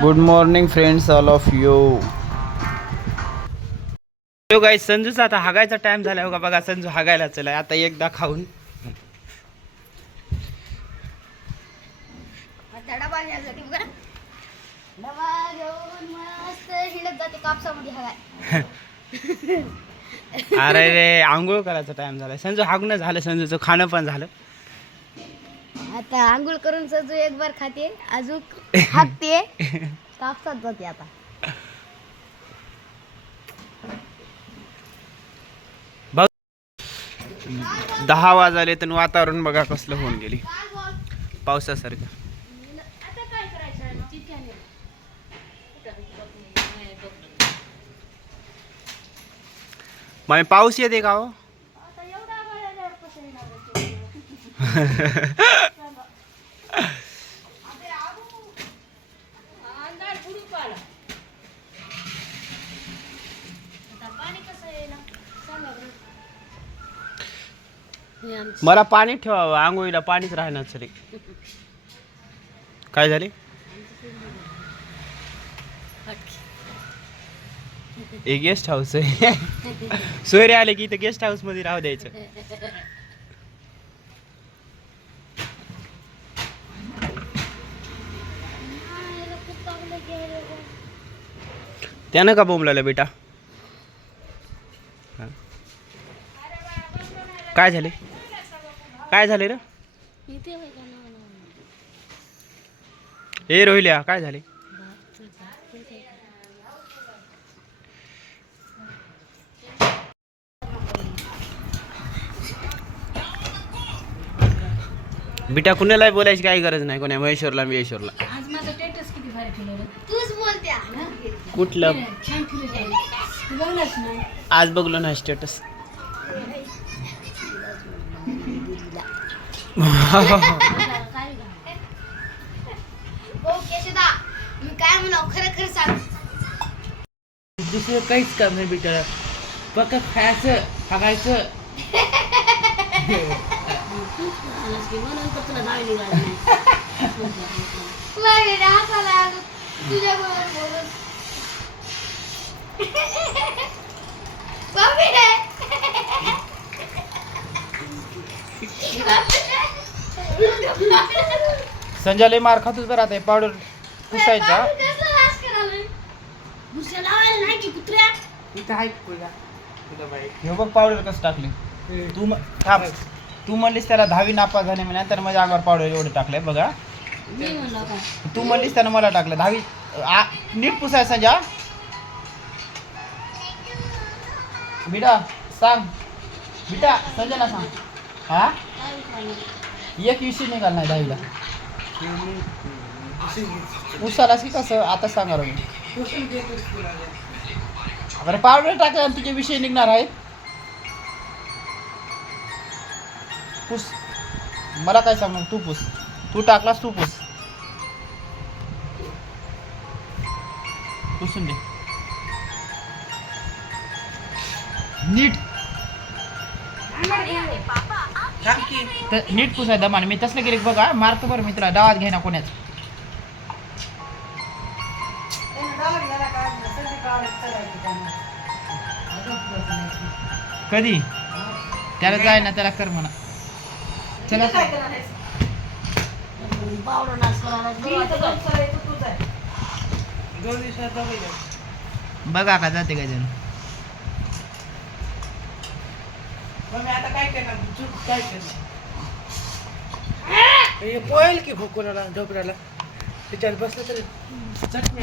Good morning friends all of you yo guys संजूचा आता हागायचा time झाला हो का बघा संजू हागायला चला आता एकदा खाऊन. आता डबा घ्यायसाठी बघा डबा घेऊन मस्त हिंडत जाते. कापसामध्ये हवाय अरे रे आंघोळ करायचा टाइम झाला संजू हागणं झालं. संजूचं खाणं पण झालं. आता आंघोळ करून सजू एक बार खाते अजून हाकते. कापसात जाते आता. दहा वाजले तर वातावरण बघा कसलं होऊन गेली. पावसासारखं. मग पाऊस येते का हो? मला पाणी ठेवावं आंघोळीला पाणीच राहणार सरी काय झाले? हे गेस्ट हाऊस आहे. सोयरे आले की इथं गेस्ट हाऊसमध्ये राहू द्यायचं. त्यानं का बोंबलालं बेटा? काय झाले? काय झाले रे? हे रोहिल्या काय झाले? बेटा कुणाला बोलायची काही गरज नाही. कोणा महेश्वरला महेश्वरला कुठलं? आज बघलो ना स्टेटस मी काय म्हणा खरं खरं सांग दुसरं काहीच काम नाही बेटा फक्त खायचं हागायचं आलास की म्हणून तर तुला जावे निघाला नाही माझे हसायला आलो तुझ्या संजयला मार खातोच बरं आता पावडर पुसायचा. हे बघ पावडर कसं टाकले तू म- थांब. तू म्हणलीस त्याला दहावी नापास झाले म्हणे तर माझ्या अंगावर पावडर एवढं टाकलंय बघा. मी म्हणलो काय तू म्हणलीस त्यानं मला टाकलं. दहावी आ, नीट पुसाय संजय. बिडा सांग. बिटा संजयला सांग. हा? एक विषय निघाल नाही दहावीला उसालास की कसं? आता सांगा मी. बरं पावडर टाकल्यावर तुझे विषय निघणार आहेत. पुस. मला काय सांगणार? तू पुस. तू टाकलास तू पुस. पुसून दे. नीट. तर नीट पुसाय दमान. मी तसलं गेले बघा मारतो बरं मी तुला डावात घ्यायना कोण्याच कधी? त्याला जाय ना त्याला कर म्हणा. चला? बघा का जाते काय जण आता काय करणार? चूक काय करणार? पोहेल की खोकोनाला ढोकऱ्याला त्याच्यावर बसलं तरी चटणी